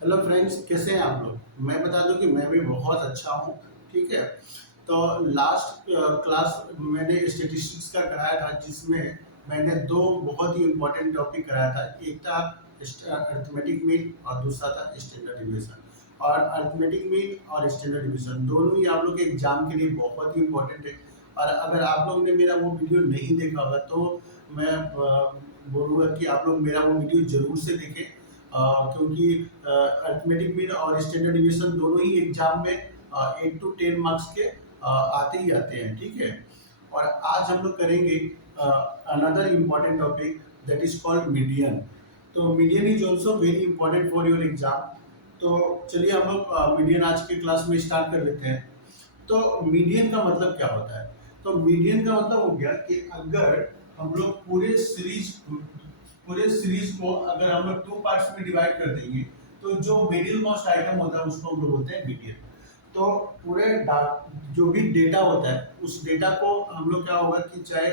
Hello friends, कैसे हैं आप लोग। मैं बता दूं कि मैं भी बहुत अच्छा हूं। ठीक है। तो लास्ट क्लास मैंने स्टेटिस्टिक्स का कराया था, जिसमें मैंने दो बहुत ही इम्पोर्टेंट टॉपिक कराया था। एक था अरिथमेटिक मीन और दूसरा था स्टैंडर्ड डिवीजन। और अरिथमेटिक मीन और स्टैंडर्ड डिवीजन दोनों ही आप लोग के एग्जाम के लिए बहुत ही इम्पोर्टेंट है। और अगर आप लोग ने मेरा वो वीडियो नहीं देखा होगा तो मैं बोलूँगा कि आप लोग मेरा वो वीडियो जरूर से देखें। क्योंकि अरिथमेटिक मीन और स्टैंडर्ड डिवीजन दोनों ही एग्जाम में 8 to 10 मार्क्स के आते ही आते हैं। ठीक है। और आज हम लोग करेंगे another important topic, that is called median. तो median is also very important for your exam. तो चलिए हम लोग मीडियन आज के क्लास में स्टार्ट कर लेते हैं। तो मीडियन का मतलब क्या होता है। तो मीडियन का मतलब हो गया कि अगर हम लोग पूरे सीरीज को अगर हम लोग 2 पार्ट्स में डिवाइड कर देंगे, तो जो मिडिल मोस्ट आइटम होता है उसको हम लोग बोलते हैं मीडियन। तो पूरे जो भी डेटा होता है उस डेटा को हम लोग क्या होगा कि चाहे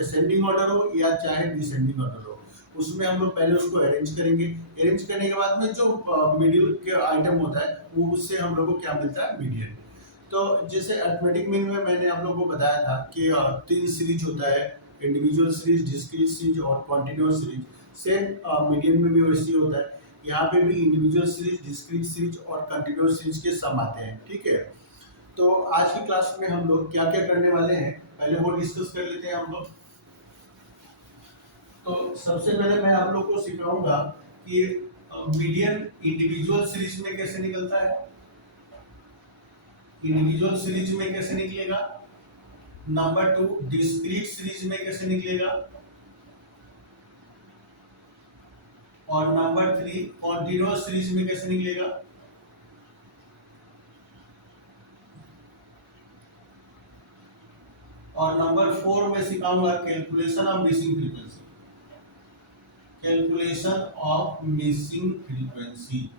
असेंडिंग ऑर्डर हो या चाहे डिसेंडिंग ऑर्डर हो, उसमें हम लोग पहले उसको अरेंज करेंगे। अरेंज करने के बाद में जो मिडिल के आइटम होता है वो उससे हम लोग को क्या मिलता है, मीडियन। तो जैसे अरिथमेटिक मीन में मैंने आप लोगों को बताया था कि 3 सीरीज होता है, इंडिविजुअल सीरीज, डिस्क्रीट सीरीज और कॉन्टिन्यूअस सीरीज। सेम मीडियन में भी वैसे ही होता है। यहाँ पे भी इंडिविजुअल सीरीज, डिस्क्रीट सीरीज और कंटिन्यूअस सीरीज के सम आते हैं। ठीक है। तो आज की क्लास में हम लोग क्या क्या करने वाले हैं, पहले वो डिस्कस कर लेते हैं हम लोग। तो सबसे पहले मैं आप लोग को सिखाऊंगा कि मीडियन इंडिविजुअल सीरीज में कैसे निकलता है, इंडिविजुअल सीरीज में कैसे निकलेगा। नंबर 2, डिस्क्रीट सीरीज में कैसे निकलेगा। और नंबर 3, कॉन्टिन्यूअस सीरीज में कैसे निकलेगा। और नंबर 4 में सिखाऊंगा calculation of missing frequency, calculation of missing frequency.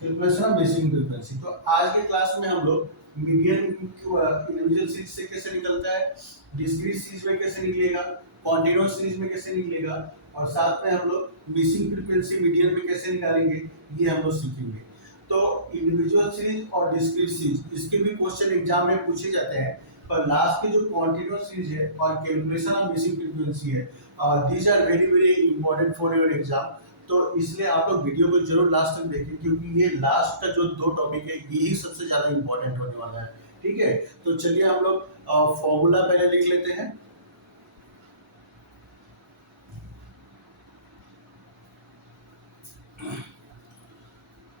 Calculation of missing frequency. तो आज के क्लास में हम लोग मीडियन इंडिविजुअल सीरीज से कैसे निकलता है, डिस्क्रीट सीरीज में कैसे निकलेगा, कॉन्टिन्यूअस सीरीज में कैसे निकलेगा, और साथ में हम लोग मिसिंग फ्रीक्वेंसी मीडियन में कैसे निकालेंगे, ये हम लोग सीखेंगे। तो इंडिविजुअल सीरीज और डिस्क्रीट सीरीज इसके भी क्वेश्चन एग्जाम में पूछे जाते हैं। पर लास्ट के जो कॉन्टिन्यूअस सीरीज है और कैलकुलेशन ऑफ मिसिंग फ्रीक्वेंसी है, these are very very important for your exam. तो इसलिए आप लोग वीडियो को जरूर लास्ट तक देखें, क्योंकि ये लास्ट का जो दो टॉपिक है यही सबसे ज्यादा इंपॉर्टेंट होने वाला है। ठीक है। तो चलिए हम लोग फॉर्मूला पहले लिख लेते हैं।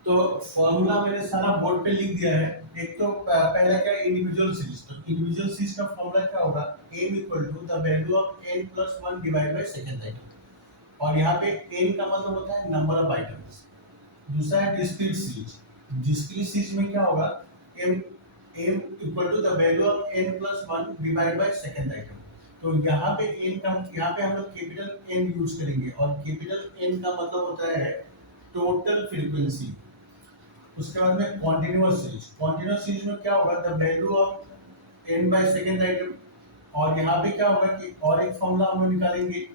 तो फॉर्मूला मैंने सारा बोर्ड पे लिख दिया है। एक तो पहला क्या, इंडिविजुअल सीरीज। तो इंडिविजुअल सीरीज का फॉर्मूला क्या होगा, m equal to the value of n plus 1 divide by second item. और यहाँ पे n का मतलब होता है नंबर ऑफ आइटम्स। दूसरा है डिस्क्रीट सीरीज। डिस्क्रीट सीरीज में क्या होगा, m m equal to the value of n plus 1 divide by second item. तो यहाँ पे n का, यहाँ पे हम लोग कैपिटल N यूज करेंगे, और कैपिटल N का मतलब होता है टोटल फ्रीक्वेंसी। उसके बाद में कॉन्टिन्यूअस सीरीज। कॉन्टिन्यूअस सीरीज में क्या होगा, the value of n bye second item. और यहाँ पे क्या होगा कि और एक फॉर्मूला हम लोग निकालेंगे।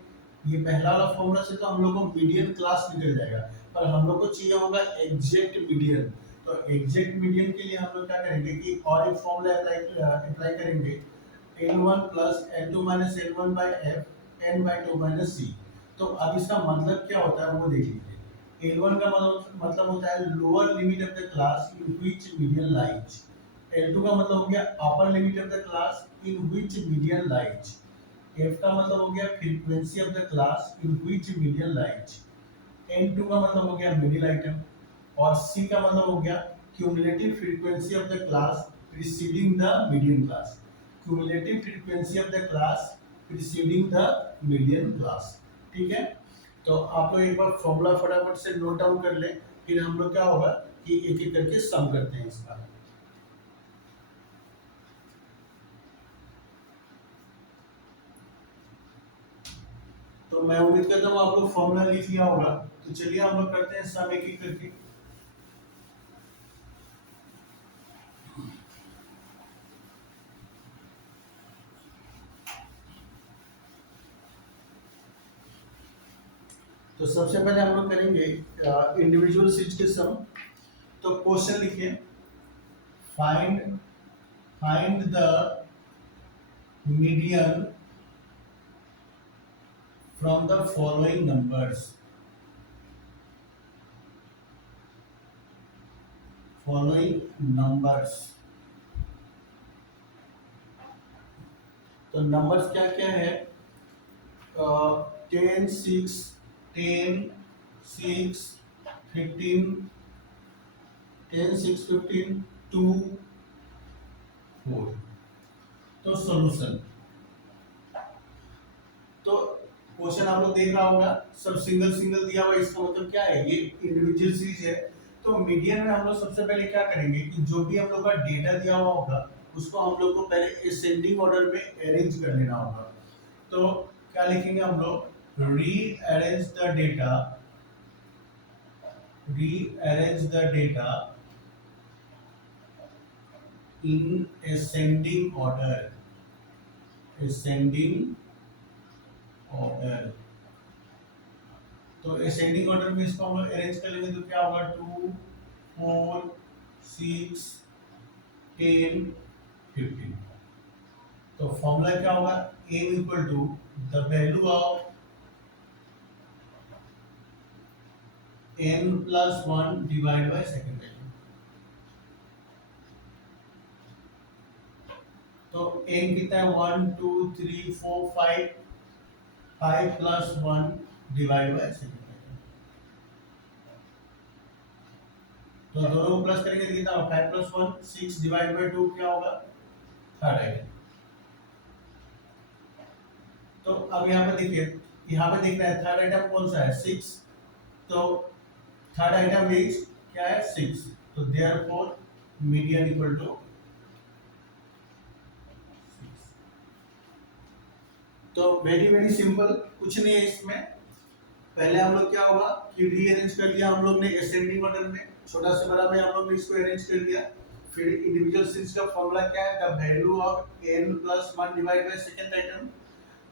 ये पहला वाला फॉर्मूला से तो हम लोग को मीडियन क्लास निकल जाएगा, पर हम लोग को चाहिए होगा एग्जैक्ट मीडियन। तो एग्जैक्ट मीडियन के लिए हम लोग क्या करेंगे कि और एक फॉर्मूला अप्लाई करेंगे, N1 plus N2 minus N1 by F N by 2 minus C। तो अब इसका मतलब क्या होता है वो देख लीजिए। L1 का मतलब होता है lower limit of the class in which median lies. L2 का मतलब हो गया upper limit of the class in which median lies. F का मतलब हो गया frequency of the class in which median lies. N2 का मतलब हो गया मिडिल आइटम। और C का मतलब हो गया cumulative frequency of the class preceding the median class. Cumulative frequency of the class preceding the median class. ठीक है। तो आप लोग एक बार फॉर्मूला फटाफट से नोट डाउन कर लें, फिर हम लोग क्या होगा कि एक एक करके सम करते हैं इसका। तो मैं उम्मीद करता हूँ आप लोग फॉर्मूला लिख लिया होगा। तो चलिए हम लोग करते हैं सम एक एक करके। तो सबसे पहले हम लोग करेंगे इंडिविजुअल सीरीज के सम। तो क्वेश्चन लिखिए, find find the median from the following numbers. तो नंबर्स क्या क्या है? 10, 6, 10, 6, 15, 10, 6, 15, 2, 4। तो सॉल्यूशन, तो क्वेश्चन आप लोग देख रहा होगा, सब सिंगल सिंगल दिया हुआ है। इसका मतलब क्या है? ये इंडिविजुअल सीरीज है। तो मीडियन में हम लोग सबसे पहले क्या करेंगे कि जो भी हम लोग का डेटा दिया हुआ होगा उसको हम लोग को पहले असेंडिंग ऑर्डर में अरेंज कर लेना होगा। तो क्या लिखेंगे हम लोग? Rearrange the data in ascending order. तो असेंडिंग ऑर्डर में इसको हम लोग अरेंज कर लेंगे तो क्या होगा? 2, 4, 6, 10, 15। तो फॉर्मूला क्या होगा? m equal to the value of n plus 1 divide by second value. तो n कितना है? 1, 2, 3, 4, 5, 5 plus 1 divide by second value. तो दोनों को प्लस करेंगे तो कितना होगा? 5 प्लस 1 6 डिवाइड बाय 2 क्या होगा? Third item. तो अब यहाँ पे देखिए, यहाँ पे देख रहे हैं थर्ड आइटम कौन सा है? 6। तो थर्ड आइटम इज क्या है? 6। तो देयरफॉर मीडियन इक्वल टू 6। तो वेरी सिंपल, कुछ नहीं है इसमें। पहले हम लोग क्या होगा कि रीअरेंज कर लिया हम लोग ने असेंडिंग ऑर्डर में, छोटा से बड़ा में हम लोग ने इसको अरेंज कर लिया। फिर इंडिविजुअल सीरीज का फॉर्मूला क्या है? The value of n plus 1 divide by second item.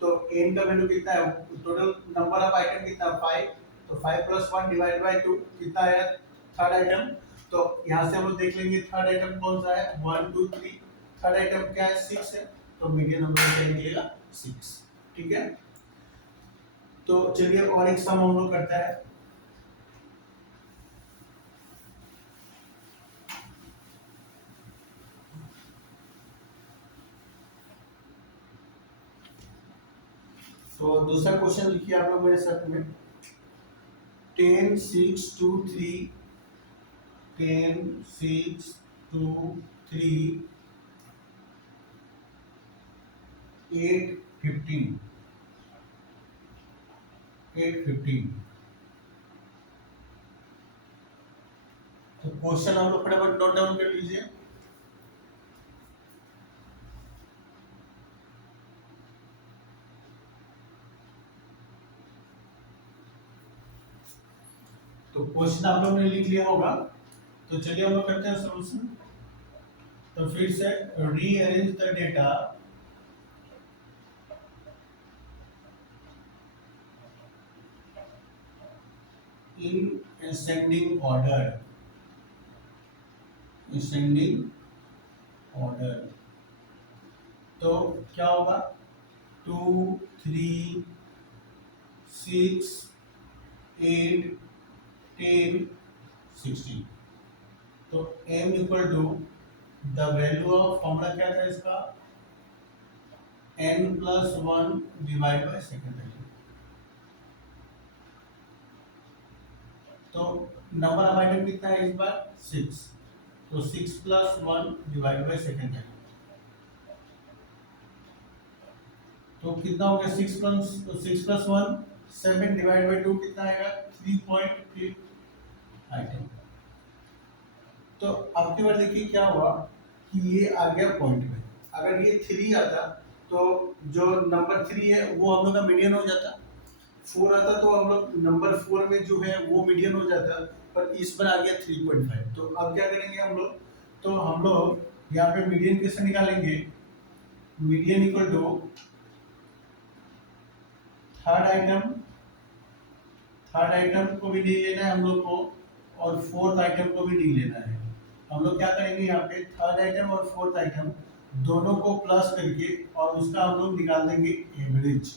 तो n का वैल्यू कितना है? टोटल नंबर ऑफ आइटम कितना? 5। तो 5 प्लस 1 डिवाइड बाय 2 कितना है? Third item. तो यहाँ से हम लोग देख लेंगे थर्ड आइटम कौन सा है? 1, 2, 3। थर्ड आइटम क्या है? 6 है। तो मीडियन नंबर क्या निकलेगा? 6। ठीक है। तो चलिए और एक सम हम लोग करते हैं। तो दूसरा क्वेश्चन लिखिए आप लोग मेरे साथ में। 10, 6, 2, 3, 10, 6, 2, 3, 8, 15, 8, 15। तो क्वेश्चन हम लोग फटाफट नोट डाउन कर लीजिए। तो क्वेश्चन आप लोग ने लिख लिया होगा। तो चलिए हम लोग करते हैं सॉल्यूशन। तो फिर से rearrange the data in ascending order। तो क्या होगा? 2, 3, 6, 8, 10, 16। तो m equal to the value of, formula क्या था इसका? n plus 1 divide by second value. तो नंबर ऑफ आइटम कितना है इस बार? 6। तो 6 plus 1 divide by second value. तो कितना हो गया? 6 प्लस 1 7 डिवाइड बाय 2 कितना आएगा? 3.8 आइटम। तो अब की बार देखिए क्या हुआ कि ये आ गया पॉइंट में। अगर ये 3 आता तो जो नंबर 3 है वो हम लोग का मीडियन हो जाता। 4 आता तो हम लोग नंबर 4 में जो है वो मीडियन हो जाता, पर इस बार आ गया 3.5। तो अब क्या करेंगे हम लोग? तो हम लोग यहाँ पे मीडियन कैसे निकालेंगे? Median equal to third third item को भी नहीं लेना है हम लोग को, और फोर्थ आइटम को भी नहीं लेना है। हम लोग क्या करेंगे यहाँ पे, थर्ड आइटम और फोर्थ आइटम दोनों को प्लस करके और उसका हम लोग निकाल देंगे एवरेज।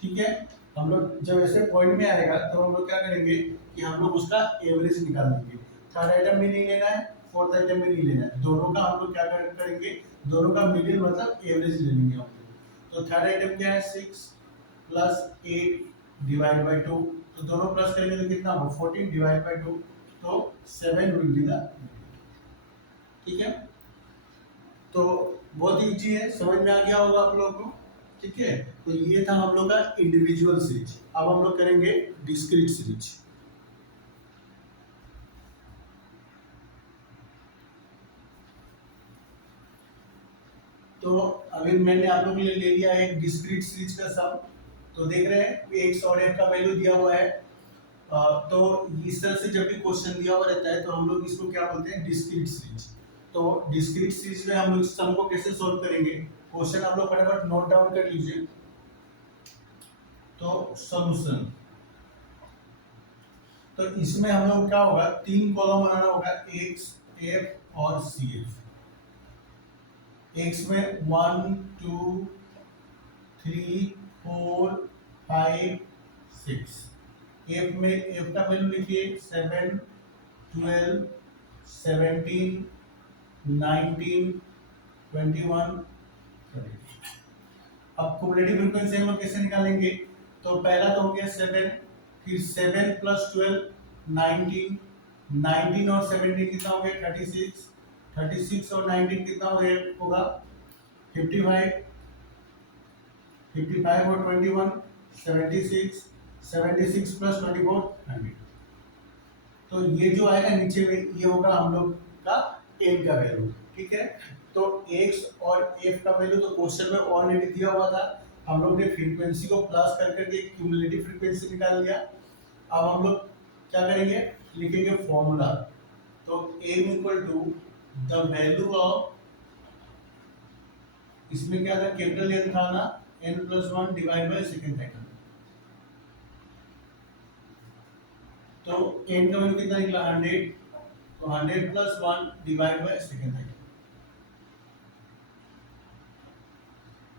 ठीक है, हम लोग जब ऐसे पॉइंट में आएगा तो हम लोग क्या करेंगे कि हम लोग उसका एवरेज निकाल देंगे। थर्ड आइटम भी नहीं लेना है, फोर्थ आइटम भी नहीं लेना है, दोनों का हम लोग क्या करेंगे, दोनों का मिडिल मतलब एवरेज ले लेंगे हम लोग। तो थर्ड आइटम क्या है, 6 प्लस 8 डिवाइड बाई 2, तो दोनों प्लस करेंगे तो कितना होगा, 14 डिवाइड बाई 2, तो 7 विल बी द। ठीक है, तो बहुत इजी है, समझ में आ गया होगा आप लोगों को। ठीक है, तो ये था हम लोग का इंडिविजुअल सीरीज। अब हम लोग करेंगे डिस्क्रीट सीरीज। तो अभी मैंने आप लोगों के लिए ले लिया एक डिस्क्रीट सीरीज का सम। तो देख रहे हैं एक्स और एफ का वैल्यू दिया हुआ है। तो इस तरह से जब भी क्वेश्चन दिया हुआ रहता है तो हम लोग इसको क्या बोलते हैं, डिस्क्रीट सीरीज। तो डिस्क्रीट सीरीज में हम लोग इस सम को कैसे सॉल्व करेंगे, क्वेश्चन आप लोग फटाफट नोट डाउन कर लीजिए। तो सॉल्यूशन, तो इसमें हम लोग क्या होगा, तीन कॉलम बनाना होगा, एक्स, एफ और सी एफ। एक्स में 1 2 3 4 5 6। एफ में एफ का वैल्यू लिखिए 7 12 17 19 21 30। अब क्युमुलेटिव फ्रीक्वेंसी हम लोग कैसे निकालेंगे, तो पहला तो हो गया 7, फिर 7 प्लस 12 19, 19 और 17 कितना हो गया 36, 36 और 19 कितना हो गया होगा 55, 55 और 21 76, 76 प्लस 24 100। तो ये जो आएगा नीचे में ये होगा हम लोग का एन का वैल्यू। ठीक है, तो एक्स और एफ का वैल्यू तो क्वेश्चन में ऑलरेडी दिया हुआ था, हम लोग ने फ्रीक्वेंसी को प्लस कर करके क्यूमुलेटिव फ्रीक्वेंसी निकाल लिया। अब हम लोग क्या करेंगे, लिखेंगे फॉर्मूला। तो m equal to the value of, इसमें क्या था, कैपिटल एन था ना, n plus 1 divide by second item. तो n का वैल्यू कितना निकला 100, तो 100 plus 1 divide by second item,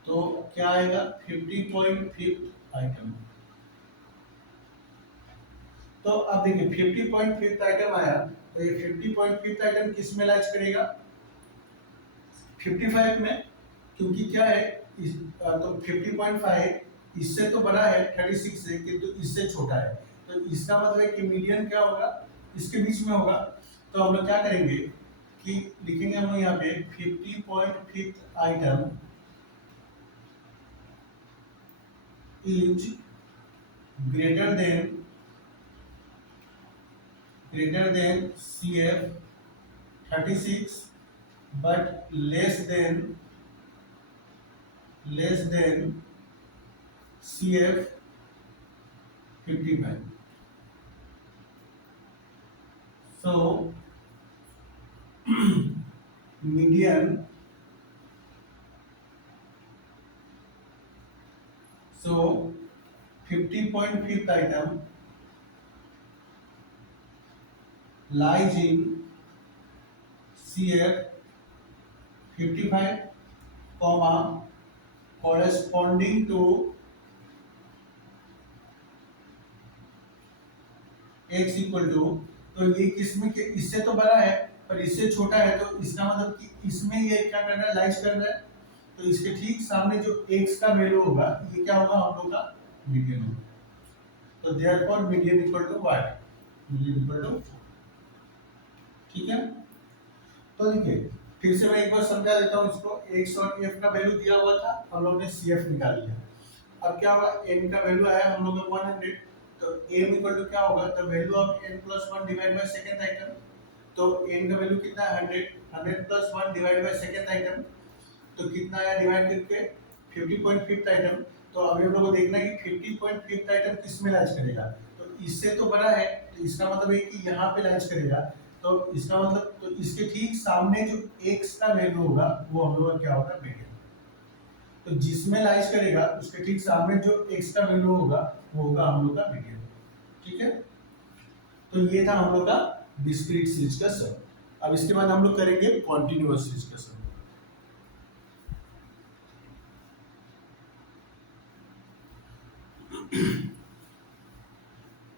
तो क्या आएगा 50.5 आइटम। तो अब देखिए 50.5 आइटम आया, तो ये 50.5 आइटम किस में लाइज करेगा, 55 में, क्योंकि क्या है तो 50.5 इससे तो बड़ा है 36 से, किंतु इससे छोटा है, तो इसका मतलब है कि मीडियन क्या होगा, इसके बीच में होगा। तो हम लोग क्या करेंगे कि लिखेंगे हम लोग यहाँ पे 50.5 item is greater than CF 36 but less than CF 55. So median, so 50.5 item lies in CF 55, comma corresponding to x equal to, तो ये किसमें के, इससे तो बड़ा है पर इससे छोटा है, तो इसका मतलब कि इसमें ये क्या कर रहा है, लाइज कर रहा है। तो इसके ठीक सामने जो x का वैल्यू होगा ये क्या होगा, हम लोग का मीडियन होगा। तो therefore median equal to what, median equal to. ठीक है, तो देखिए फिर से मैं एक बार समझा देता हूँ इसको। x और f का वैल्यू दिया हुआ था, हम लोग ने CF निकाल लिया। अब क्या होगा, n का वैल्यू आया हम लोग का 100, तो m इक्वल टू क्या होगा, the value of n plus 1 divide by second item. तो n का वैल्यू कितना है 100, 100 plus 1 divide by second item, तो कितना आया डिवाइड करके 50.5 आइटम। तो अभी हम लोग को देखना है कि 50.5 आइटम किस में लाइज करेगा, तो इससे तो बड़ा है, तो इसका मतलब है कि यहाँ पे लाइज करेगा। तो इसका मतलब, तो इसके ठीक सामने जो x का वैल्यू होगा वो हम लोग का क्या होगा, मीडियन। तो जिसमें लाइज करेगा उसके ठीक सामने जो x का वैल्यू होगा वो होगा हम लोग का मीडियन। ठीक है, तो ये था हम लोग का डिस्क्रीट सीरीज का सम। अब इसके बाद हम लोग करेंगे कॉन्टिन्यूअस सीरीज का सम।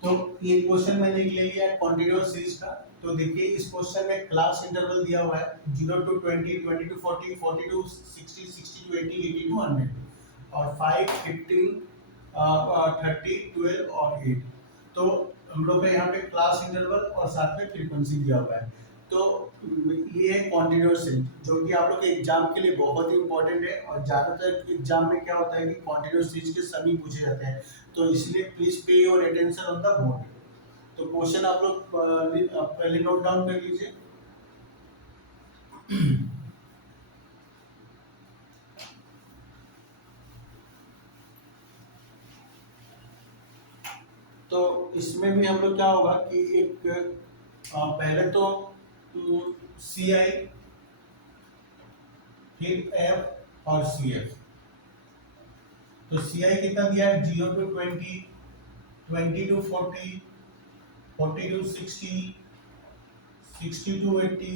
तो ये क्वेश्चन मैंने ले लिया है कॉन्टिन्यूअस सीरीज का। तो देखिए इस क्वेश्चन में क्लास इंटरवल दिया हुआ है 0 to 20, 20 to 40, 40 to 60, 60 to 80, 80 to 100 और 5, 15, 30, 12 और 8। तो हम लोग का यहाँ पे क्लास इंटरवल और साथ में फ्रीक्वेंसी दिया हुआ है। तो ये है कॉन्टिन्यूअस सीरीज जो कि आप लोग के एग्जाम के लिए बहुत ही इंपॉर्टेंट है। और ज़्यादातर एग्जाम में क्या होता है कि कॉन्टिन्यूअस सीरीज के सभी पूछे जाते हैं, तो इसलिए please pay your attention on the board. तो क्वेश्चन आप लोग पहले नोट डाउन कर लीजिए। तो इसमें भी हम लोग क्या होगा कि एक पहले तो सी आई, फिर एफ और सी एफ। तो सी आई कितना दिया है 0 to 20, 20 to 40, 40 to 60, 60 to 80,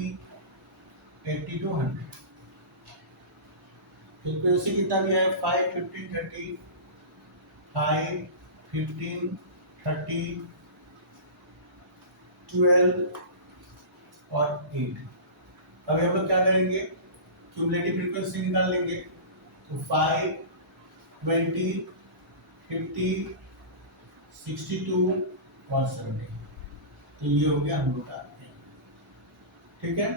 80 to 100। Frequency कितना दिया है 5, 15, 30, 5, 15, 30, 12 और 8। अभी हम लोग क्या करेंगे क्यूमुलेटिव फ्रीक्वेंसी निकाल लेंगे। तो 5, 20, 50, 62 और 70। तो ये हो गया हम लोग का। ठीक है,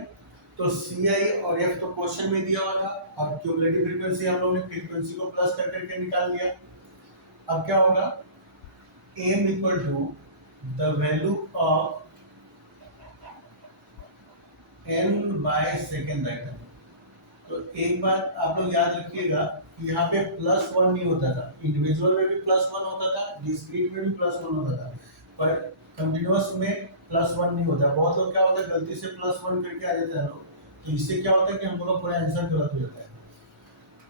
तो सी आई और एफ तो क्वेश्चन में दिया हुआ था और क्यूमुलेटिव फ्रीक्वेंसी हम लोगों ने फ्रीक्वेंसी को प्लस कर करके निकाल लिया। अब क्या होगा M equal to the value of n by second item. तो एक बात आप लोग याद रखिएगा कि यहाँ पे +1 नहीं होता था, इंडिविजुअल में भी +1 होता था, डिस्क्रीट में भी +1 होता था, पर कंटिन्यूअस में +1 नहीं होता। बहुत लोग क्या होता है गलती से +1 करके आ जाते हैं लोग, तो इससे क्या होता है कि हम लोग का पूरा आंसर गलत हो जाता है।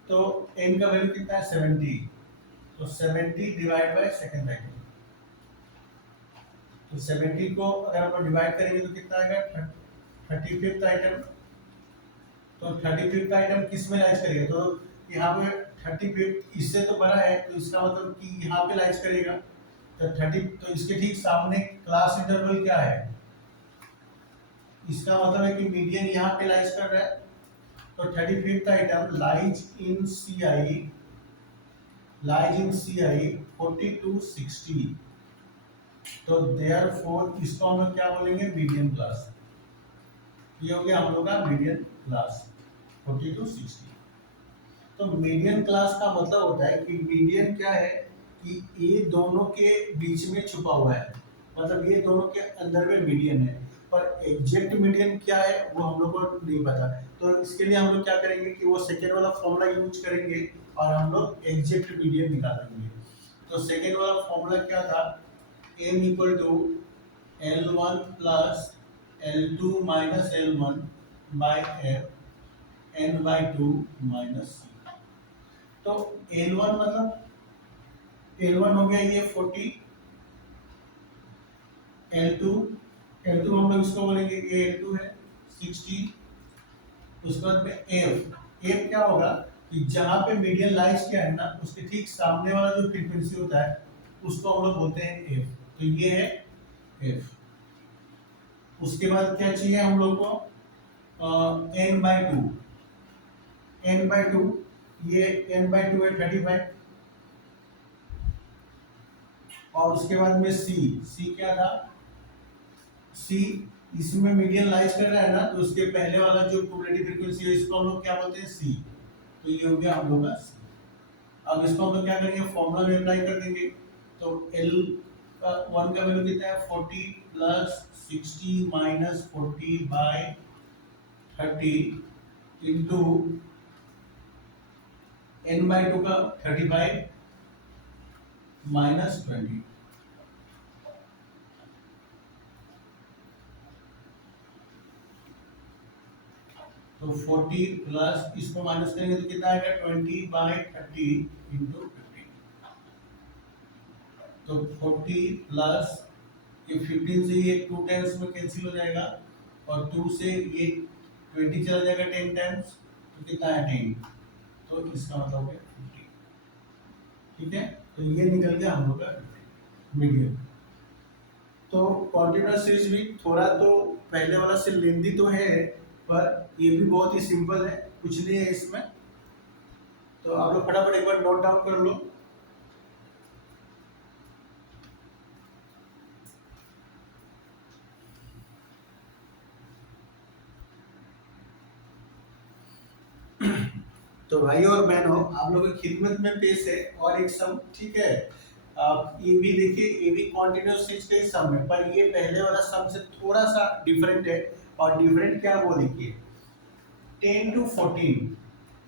तो n का वैल्यू कितना है 70, तो 70 डिवाइड बाय सेकेंड आइटम। तो 70 को अगर हम डिवाइड करेंगे तो कितना आएगा 35th आइटम। तो 35th आइटम किस में लाइज करेगा, तो यहाँ पे 35th इससे तो बड़ा है, तो इसका मतलब कि यहाँ पे लाइज करेगा। तो 30, तो इसके ठीक सामने क्लास इंटरवल क्या है, इसका मतलब है कि मीडियन यहाँ पे लाइज कर रहा है। तो 35th item lies in C I, lies in C I 40 to 60। तो देयरफॉर इसको हम लोग क्या बोलेंगे मीडियन क्लास। ये हो गया हम लोग का मीडियन क्लास 40 to 60। तो मीडियन क्लास का मतलब होता है कि मीडियन क्या है कि ये दोनों के बीच में छुपा हुआ है, मतलब ये दोनों के अंदर में मीडियन है, पर एग्जैक्ट मीडियन क्या है वो हम लोग को नहीं पता। तो इसके लिए हम लोग क्या करेंगे कि वो सेकेंड वाला फॉर्मूला यूज करेंगे और हम लोग एग्जैक्ट मीडियन निकालेंगे। तो सेकेंड वाला फॉर्मूला क्या था m equal to L1 plus L2 minus L1 by f n by 2 minus c। तो L1 मतलब L1 हो गया ये 40, L2, L2 हम लोग इसको बोलेंगे ये L2 है 60। उसके बाद में F क्या होगा कि जहाँ पे मीडियन लाइज क्या है ना उसके ठीक सामने वाला जो फ्रीक्वेंसी होता है उसको हम लोग बोलते हैं F। तो ये है F। उसके बाद क्या चाहिए हम लोग को n बाय 2, n बाय 2, ये n बाय 2 है 35। और उसके बाद में C क्या था C, इसमें मीडियन लाइज कर रहा है ना, तो उसके पहले वाला जो क्यूमुलेटिव फ्रीक्वेंसी है इसको हम लोग क्या बोलते हैं C। तो ये हो गया हम लोग का C। अब इसको हम लोग क्या करेंगे फॉर्मूला में अप्लाई कर देंगे। तो L1 का वैल्यू कितना है 40 plus 60 minus 40 by 30 into n by 2 का 35 माइनस 20। तो 40 प्लस इसको माइनस करेंगे तो कितना आएगा 20 बाय 30 इंटू 50। तो 40 प्लस ये 15 से ये 2 टाइम्स में कैंसिल हो जाएगा, और 2 से ये 20 चला जाएगा 10 टाइम्स, तो कितना है 10, तो इसका मतलब हो गया 50। ठीक है, तो ये निकल गया हम लोग का मीडियम। तो कॉन्टिन्यूअस सीरीज भी थोड़ा तो पहले वाला से लेंदी तो है, पर ये भी बहुत ही सिंपल है, कुछ नहीं है इसमें। तो आप लोग फटाफट एक बार नोट डाउन कर लो। तो भाई और बहनों, आप लोगों की खिदमत में पेश है और एक सम, ठीक है। आप ये भी देखिए, ये भी कॉन्टिन्यूअस सीरीज का ही सम है, पर ये पहले वाला सम से थोड़ा सा डिफरेंट है। और डिफरेंट क्या है वो देखिए, 10 to 14,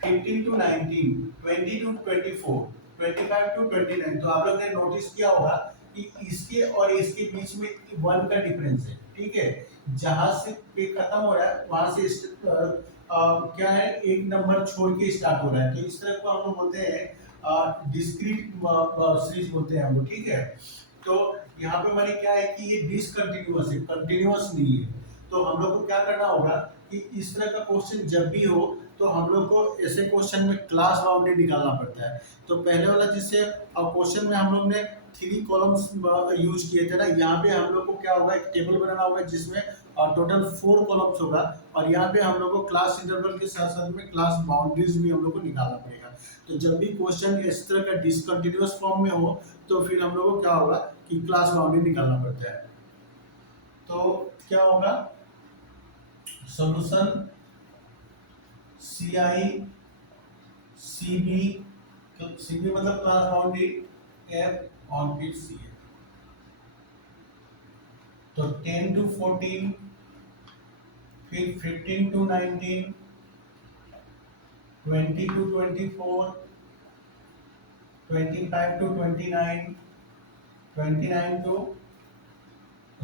15 to 19, 20 to 24, 25 to 29। तो आप लोग ने नोटिस किया होगा कि इसके और इसके बीच में 1 का डिफरेंस है, ठीक है। जहां से पे खत्म हो रहा है वहां से क्या है, एक नंबर छोड़ के स्टार्ट हो रहा है, तो इस तरह को हम लोग बोलते हैं डिस्क्रीट सीरीज बोलते हैं हम लोग, ठीक है। तो यहाँ पे मैंने क्या है कि ये डिसकंटिन्यूअस है, कंटिन्यूअस नहीं है। तो हम लोग को क्या करना होगा कि इस तरह का क्वेश्चन जब भी हो तो हम लोग को ऐसे क्वेश्चन में क्लास बाउंड्री निकालना पड़ता है। तो पहले वाला जिससे क्वेश्चन में हम लोग ने 3 कॉलम्स यूज किए थे ना, यहाँ पे हम लोग को क्या होगा, एक टेबल बनाना होगा जिसमें टोटल 4 कॉलम्स होगा, और यहाँ पे हम लोग को क्लास इंटरवल के साथ साथ में क्लास बाउंड्रीज भी हम लोग को निकालना पड़ेगा। तो जब भी क्वेश्चन इस तरह का डिसकंटिन्यूअस फॉर्म में हो तो फिर हम लोग को क्या होगा कि क्लास बाउंड्री निकालना पड़ता है। तो क्या होगा, सॉल्यूशन सी आई सी बी, सी बी मतलब क्लास बाउंड्री एफ और फिर सी है। तो 10 to 14, फिर 15 to 19, 20 to 24, 25 to 29, 29 to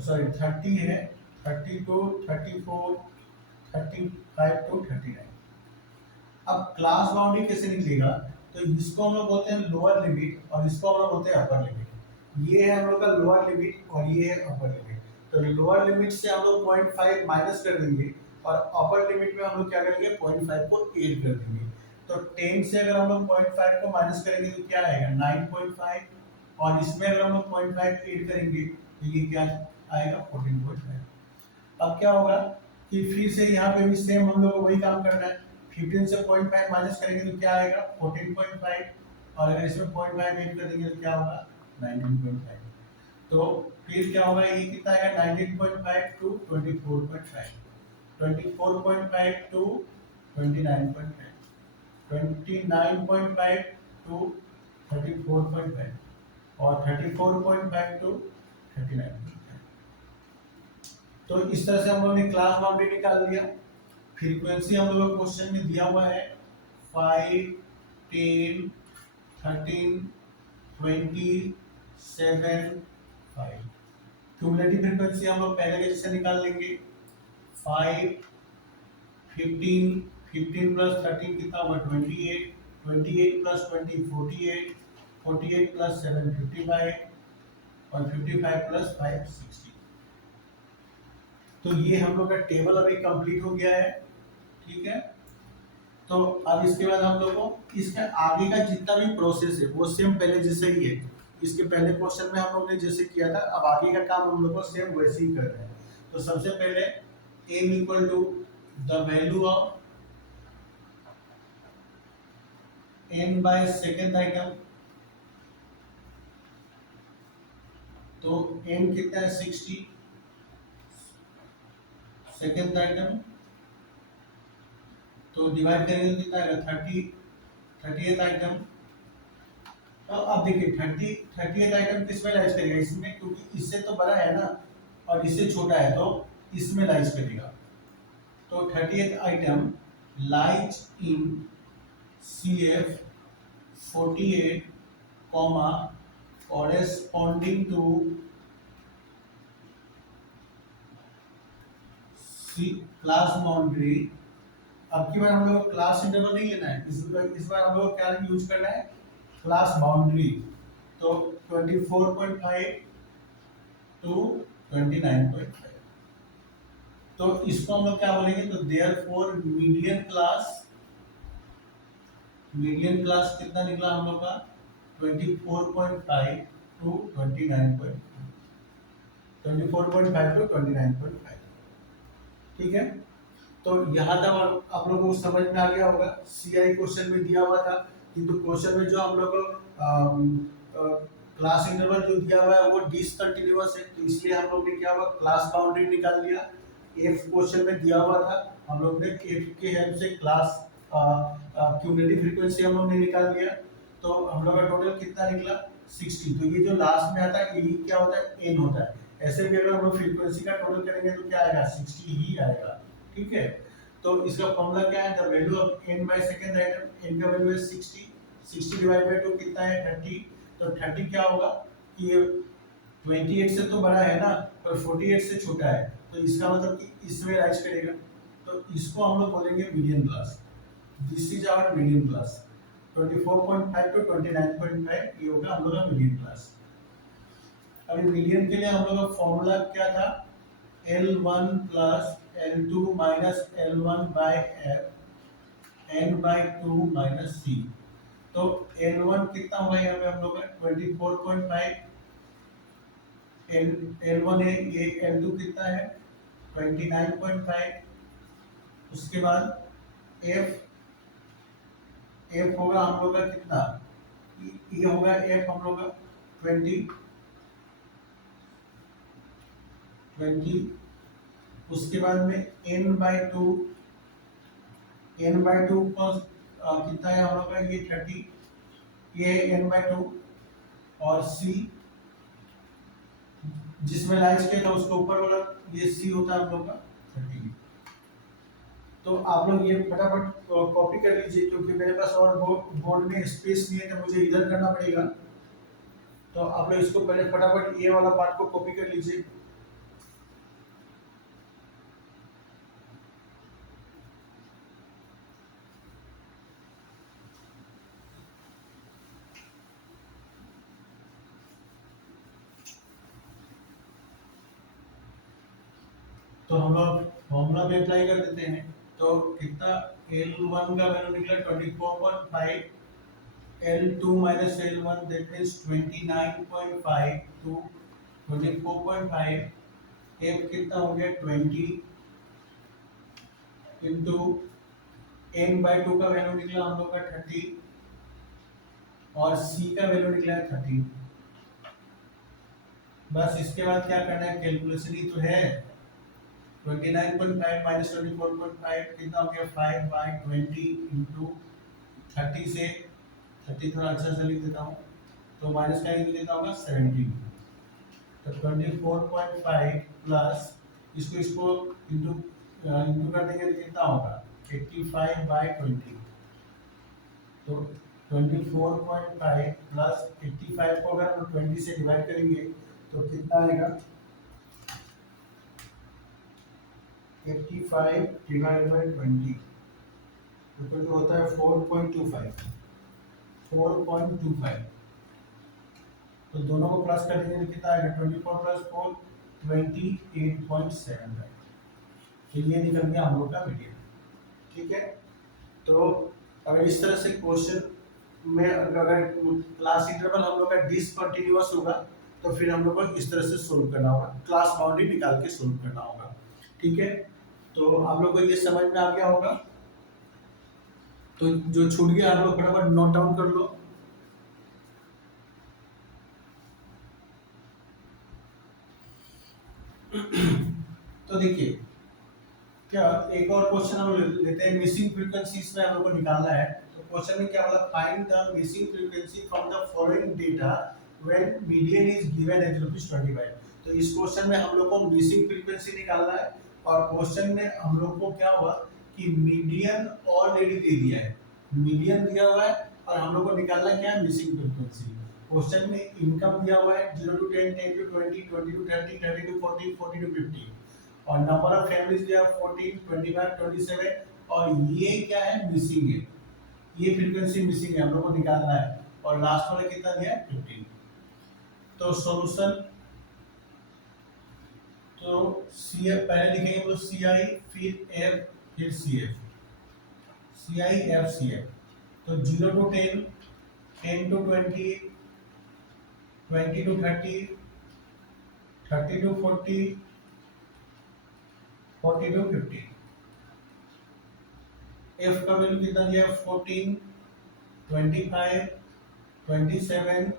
sorry 30 है, 30 to 34, 35 to 39। अब क्लास बाउंड्री कैसे निकलेगा, तो इसको हम लोग बोलते हैं लोअर लिमिट और इसको हम लोग बोलते हैं अपर लिमिट। ये है हम लोग का लोअर लिमिट और ये है अपर लिमिट। तो लोअर लिमिट से हम लोग 0.5 माइनस कर देंगे और अपर लिमिट में हम लोग क्या करेंगे, 0.5 को ऐड कर देंगे। तो 10 से अगर हम लोग 0.5 को माइनस करेंगे तो क्या आएगा 9.5, और इसमें अगर हम लोग 0.5 ऐड करेंगे तो ये क्या आएगा 14.5। अब क्या होगा कि फिर से यहाँ पे भी सेम हम लोग को वही काम करना है। 15 से 0.5 माइनस करेंगे तो क्या आएगा 14.5, और अगर इसमें 0.5 ऐड कर देंगे तो क्या होगा 19.5। तो फिर क्या होगा, ये कितना आएगा 19.5 टू 24.5, 24.5 टू 29.5, 29.5 टू 34.5 और 34.5 टू 39.5। तो इस तरह से हम लोगों ने क्लास बाउंड्री निकाल लिया। फ्रीक्वेंसी हम लोगों को क्वेश्चन में दिया हुआ है 5, 10, 13, 20, 7, 5। क्यूमुलेटिव फ्रीक्वेंसी हम लोग पहले के जैसे निकाल लेंगे, 5, 15, 15 प्लस 13 कितना होगा 28, 28 प्लस 20 48, 48 प्लस 7 55 और 55 प्लस 5 60। तो ये हम लोग का टेबल अभी कंप्लीट हो गया है, ठीक है। तो अब इसके बाद हम लोग को इसके आगे का जितना भी प्रोसेस है वो सेम पहले जैसे ही है। इसके पहले क्वेश्चन में हम लोग ने जैसे किया था, अब आगे का काम हम लोग को सेम वैसे ही कर रहे हैं। तो सबसे पहले m equal to the value of n by second item. तो n कितना है 60, सेकेंड आइटम तो डिवाइड करेंगे तो कितना आएगा 30, 30th आइटम। तो अब देखिए 30th आइटम किस में लाइज करेगा, इसमें, क्योंकि इससे तो बड़ा है ना और इससे छोटा है तो इसमें लाइज करेगा। तो 30th item lies in CF 48 comma corresponding to class boundary. अब की बार हम लोग क्लास इंटरवल नहीं लेना है, इस बार हम लोग क्या यूज करना है, क्लास बाउंड्री। तो 24.5 टू 29.5। तो इसको हम लोग क्या बोलेंगे, तो देयरफॉर मीडियन क्लास कितना निकला हम लोग का, 24.5 टू 29.5, 24.5 टू 29.5। ठीक है, तो यहाँ तक आप लोगों को समझ में आ गया होगा। सीआई क्वेश्चन में दिया हुआ था, किंतु क्वेश्चन में जो हम लोग को क्लास इंटरवल जो दिया हुआ है वो डिसकंटिन्यूअस है, तो इसलिए हम लोग ने क्या हुआ, क्लास बाउंड्री निकाल लिया। एफ क्वेश्चन में दिया हुआ था, हम लोग ने एफ के हेल्प से क्लास क्यूमुलेटिव फ्रीक्वेंसी हम लोग ने निकाल लिया। तो हम लोग का टोटल कितना निकला, 60। तो ये जो लास्ट में आता है यही क्या होता है, एन होता है। ऐसे भी अगर हम लोग फ्रीक्वेंसी का टोटल करेंगे तो क्या आएगा, 60 ही आएगा। ठीक है, तो इसका फॉर्मूला क्या है, the value of n bye second item, n का वैल्यू है 60, 60 डिवाइड बाय 2 कितना है, 30। तो 30 क्या होगा कि ये 28 से तो बड़ा है ना, और 48 से छोटा है, तो इसका मतलब कि इसमें राइज करेगा। तो इसको हम लोग बोलेंगे median class. This is our median class. 24.5 to 29.5 ये होगा हम लोग का मीडियन क्लास। अभी मीडियन के लिए हम लोग का फॉर्मूला क्या था, L1 plus L2 minus L1 by F n by 2 minus C। तो L1 कितना होगा यहाँ पे हम लोग का 24.5, L1 है ये, L2 कितना है 29.5। उसके बाद F होगा हम लोग का कितना, ये होगा F हम लोग का 20। उसके बाद में n बाई टू कितना है हम लोग का, ये 30, ये है n बाई 2। और c जिसमें लाइज किया था उसके ऊपर वाला ये c होता है हम लोग का 30। तो आप लोग ये फटाफट कॉपी कर लीजिए, क्योंकि मेरे पास और बोर्ड में स्पेस नहीं है तो मुझे इधर करना पड़ेगा। तो आप लोग इसको पहले फटाफट ये वाला पार्ट को कॉपी कर लीजिए। तो हम लोग फॉर्मूला में अप्लाई कर देते हैं। तो कितना, L1 का वैल्यू निकला 24.5, L2 minus L1 that means 29.5 to 24.5। F कितना हो गया 20 इंटू n बाई 2 का वैल्यू निकला हम लोग का 30 और c का वैल्यू निकला है 30। बस इसके बाद क्या करना है, कैलकुलेशन ही तो है। 29.5 माइनस 24.5 कितना हो गया 5 बाई 20 इंटू 30 से 30 थोड़ा अच्छा से लिख देता हूँ, तो माइनस का कितना होगा 17। तो 24.5 प्लस इसको इंटू कर देंगे तो कितना होगा 85 बाई 20। तो 24.5 प्लस 85 को अगर हम 20 से डिवाइड करेंगे तो कितना आएगा, 85 डिवाइड बाई 20 तो होता है 4.25। तो दोनों को प्लस कर देंगे तो कितना आएगा 24 प्लस 4 28.7। तो ये निकल गया हम लोग का मीडियन। ठीक है, तो अगर इस तरह से क्वेश्चन में अगर क्लास इंटरवल हम लोग का डिसकंटिन्यूअस होगा तो फिर हम लोग को इस तरह से सोल्व करना होगा, क्लास बाउंड्री निकाल के सोल्व करना होगा। ठीक है, तो आप लोग को ये समझ में आ गया होगा। तो जो छूट गया आप लोग फटाफट नोट डाउन कर लो। तो देखिए क्या, एक और क्वेश्चन हम लेते हैं, मिसिंग फ्रीक्वेंसी इसमें हम लोग को निकालना है। तो क्वेश्चन में क्या बोला, find the missing frequency from the following data when median is given as ₹25। तो इस क्वेश्चन में हम लोग को मिसिंग फ्रीक्वेंसी निकालना है, और क्वेश्चन में हम लोग को क्या हुआ कि मीडियन ऑलरेडी दे दिया है, मीडियन दिया हुआ है और हम लोग को निकालना क्या है, मिसिंग फ्रीक्वेंसी। क्वेश्चन में इनकम दिया हुआ है 0 to 10, 10 to 20, 20 to 30, 30 to 40, 40 to 50, और नंबर ऑफ फैमिलीज दिया 14, 25, 27, और ये क्या है, मिसिंग है, ये फ्रीक्वेंसी मिसिंग है, हम लोग को निकालना है। और लास्ट वाला कितना दिया है 15। तो सॉल्यूशन तो सी एफ पहले लिखेंगे तो सी आई, फिर एफ, फिर C F, C I F C F. तो 0 to 10, 10 to 20, 20 to 30, 30 to 40, 40 to 50। F का वैल्यू कितना दिया है? 14, 25, 27,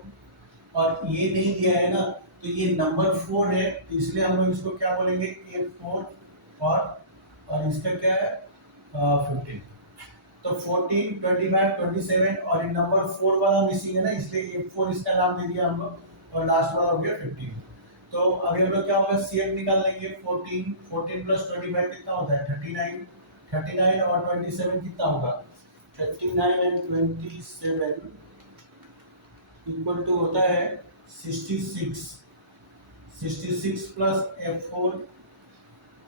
और ये नहीं दिया है ना, तो ये नंबर 4 है, तो इसलिए हम लोग इसको क्या बोलेंगे? F4। और इसका क्या है? 15। तो 14, 25, 27 और ये नंबर 4 वाला मिसिंग है ना, इसलिए F4 इसका नाम दे दिया हम लोग, और लास्ट वाला हो गया 15। तो अभी हम लोग क्या होगा? CF निकाल लेंगे। 14, 14 प्लस 25 कितना होता है? 39। 39 और 27 कितना होगा? 39 एंड 27 इक्वल टू होता है 66। 66 प्लस F4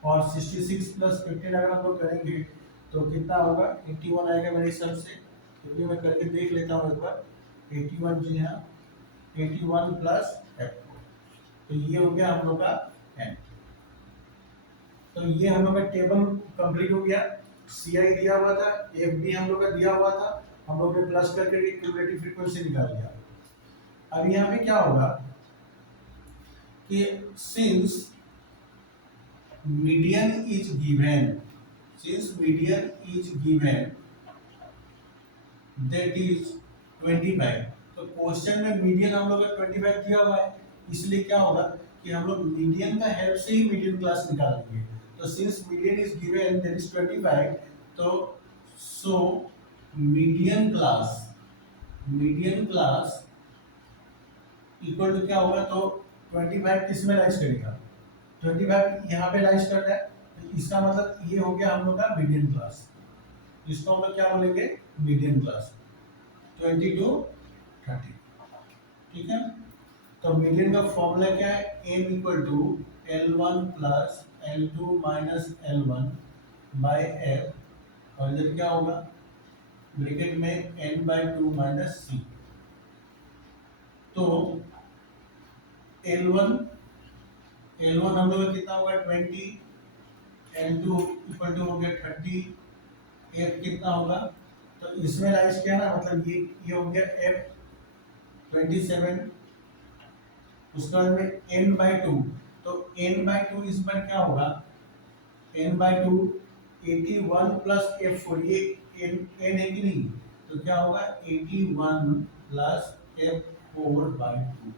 और 66 प्लस 15 अगर हम लोग करेंगे तो कितना होगा? 81 आएगा मेरे हिसाब से, क्योंकि मैं करके देख लेता हूँ एक बार। 81, जी हाँ, 81 प्लस F4, तो ये हो गया हम लोग का n। तो ये हम लोग का टेबल कंप्लीट हो गया। सी आई दिया हुआ था, एफ भी हम लोग का दिया हुआ था, हम लोग ने प्लस करके क्यूमुलेटिव फ्रीक्वेंसी निकाल लिया। अब यहाँ पे क्या होगा कि since median is given, since median is given that is 25, तो क्वेश्चन में मीडियन हम लोग का 25 दिया हुआ है, इसलिए क्या होगा कि हम लोग मीडियन का हेल्प से ही मीडियन क्लास निकालेंगे। तो since median is given that is 25, तो so median class equal to क्या होगा? तो 25 किस में राइज करेगा? 25 यहाँ पे राइज कर रहा है, तो इसका मतलब ये हो गया हम लोग का मीडियन क्लास, जिसको हम लोग क्या बोलेंगे? Median class. 20 to 30, ठीक है। तो मीडियन का फॉर्मूला क्या है? m equal to L1 plus L2 minus L1 by L, और इधर क्या होगा? ब्रैकेट में n/2 माइनस c। तो L1 हम लोग का कितना होगा? 20, L2 इक्वल टू हो गया 30, F कितना होगा? तो इसमें राइज किया ना, मतलब ये हो गया F 27, उसके बाद में n/2, तो n/2 इस पर क्या होगा? n/2 81 प्लस F4, ये n है कि नहीं? तो क्या होगा? 81 प्लस F4/2,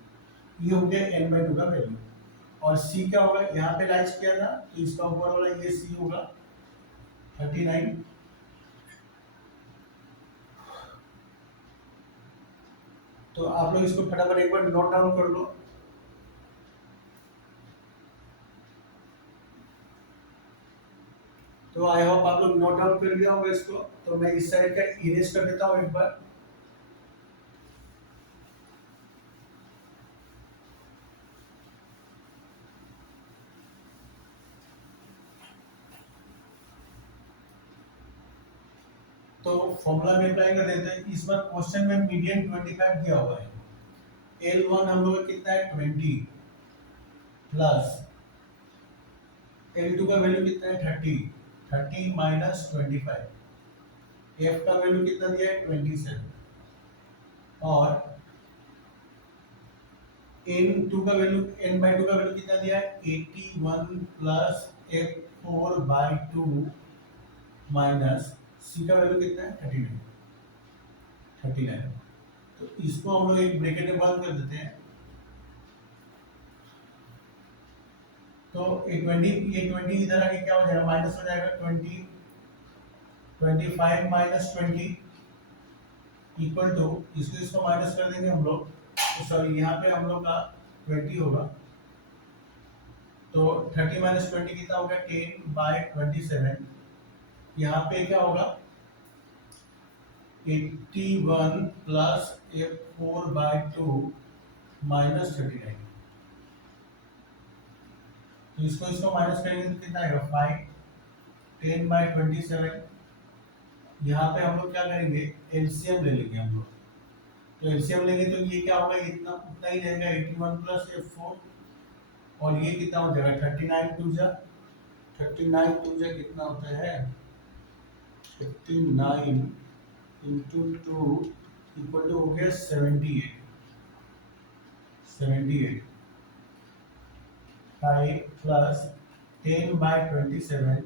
ये हो गया n/2 का वैल्यू। और c क्या होगा? यहाँ पे राइज किया था, तो इसका ऊपर वाला ये c होगा 39। तो आप लोग इसको फटाफट एक बार नोट डाउन कर लो। तो आई होप आप लोग नोट डाउन कर लिया होगा इसको। तो मैं इस साइड का इरेज कर देता हूँ एक बार। तो फॉर्मूला में अप्लाई कर देते हैं। इस बार क्वेश्चन में मीडियन 25 दिया हुआ है। L1 हम लोग का कितना है? 20 प्लस L2 का वैल्यू कितना है? 30, 30 माइनस 25, F का वैल्यू कितना दिया है? 27, और n/2 का वैल्यू कितना दिया है? 81 प्लस F4/2 माइनस c का वैल्यू कितना है? 39। तो इसको हम लोग एक ब्रैकेट में बंद कर देते हैं। तो ये 20 इधर आके क्या हो जाएगा? माइनस हो जाएगा। 20, 25 माइनस 20 इक्वल टू, इसको माइनस कर देंगे हम लोग, तो सॉरी यहाँ पे हम लोग का 20 होगा। तो 30 माइनस 20 कितना होगा? 10/27। यहाँ पे क्या होगा? 81 प्लस F4/2 माइनस 39। तो इसको माइनस करेंगे तो कितना आएगा? 5, 10/27। यहाँ पे हम लोग क्या करेंगे? एलसीएम ले लेंगे हम लोग। तो एलसीएम लेंगे तो ये क्या होगा? इतना उतना ही रहेगा, 81 प्लस F4, और ये कितना हो जाएगा 39 कितना होता है 59 इंटू 2 इक्वल टू हो गया 78 5 प्लस 10/27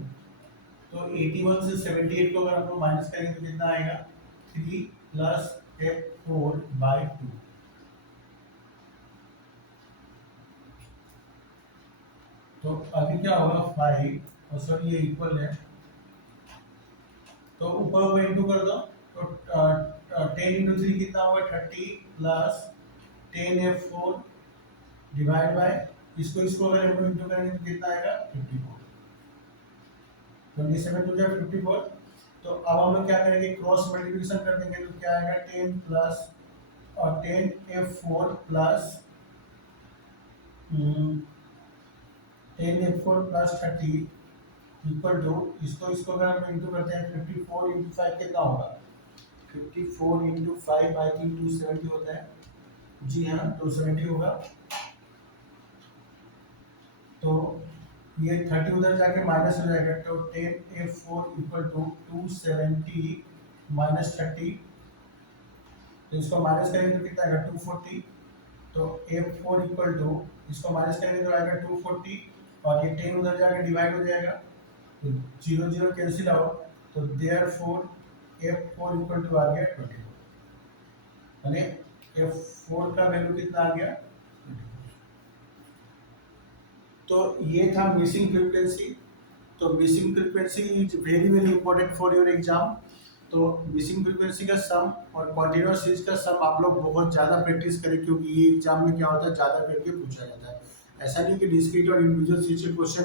तो 81 से 78 को अगर हम लोग माइनस करेंगे तो कितना आएगा 3 प्लस F4/2 तो अभी क्या होगा 5 और सॉरी ये इक्वल है तो ऊपर ऊपर इंटू कर दो तो 10 इंटू 3 कितना होगा 30 प्लस 10F4 डिवाइड बाय इसको अगर हम लोग इंटू करेंगे तो कितना आएगा 54 27 टू 54 तो अब हम लोग क्या करेंगे क्रॉस मल्टीप्लिकेशन कर देंगे तो क्या आएगा 10 प्लस और 10F4 plus 10F4 plus 30 equal to इसको अगर हम इंटू करते हैं 54 इंटू 5 कितना होगा 54 इंटू 5 आई थिंक 270 होता है जी हाँ 270 होगा तो ये 30 उधर जाके माइनस हो जाएगा तो 10F4 इक्वल टू 270 माइनस 30 तो इसको माइनस करेंगे तो कितना आएगा 240 तो F4 इक्वल टू इसको माइनस करेंगे तो आएगा 240 और ये 10 उधर जाके डिवाइड हो जाएगा तो 0 0 कैंसिल आउट तो देयरफॉर F4 इक्वल टू आ गया 24 यानी F4 का वैल्यू कितना आ गया 24 तो ये था मिसिंग फ्रीक्वेंसी तो missing frequency is very very important for your exam तो मिसिंग फ्रीक्वेंसी का सम और कॉन्टिन्यूअस सीरीज का सम आप लोग बहुत ज़्यादा प्रैक्टिस करें क्योंकि ये एग्जाम में क्या होता है ज़्यादा करके पूछा जाता है ऐसा नहीं कि डिस्क्रीट और इंडिविजुअल सीरीज के क्वेश्चन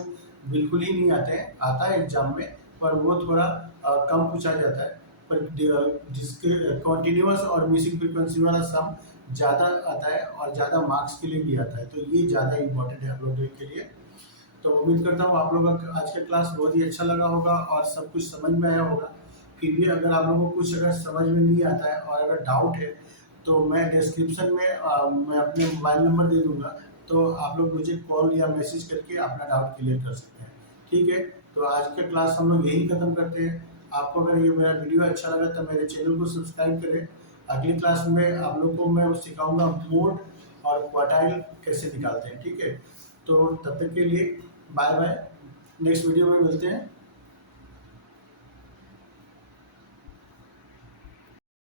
बिल्कुल ही नहीं आते हैं आता है एग्जाम में पर वो थोड़ा कम पूछा जाता है पर जिसके कॉन्टिन्यूअस और मिसिंग फ्रीक्वेंसी वाला सम ज़्यादा आता है और ज़्यादा मार्क्स के लिए भी आता है तो ये ज़्यादा इंपॉर्टेंट है आप लोगों के लिए तो उम्मीद करता हूँ आप लोगों का आज का क्लास बहुत ही अच्छा लगा होगा और सब कुछ समझ में आया होगा फिर भी अगर आप लोगों को कुछ अगर समझ में नहीं आता है और अगर डाउट है तो मैं डिस्क्रिप्शन में मैं अपने मोबाइल नंबर दे दूंगा तो आप लोग मुझे कॉल या मैसेज करके अपना डाउट क्लियर कर सकते हैं ठीक है तो आज का क्लास हम लोग यही खत्म करते हैं आपको अगर ये मेरा वीडियो अच्छा लगा तो मेरे चैनल को सब्सक्राइब करें अगली क्लास में आप लोग को मैं सिखाऊंगा मोड और क्वार्टाइल कैसे निकालते हैं ठीक है तो तब तक के लिए बाय बाय नेक्स्ट वीडियो में मिलते हैं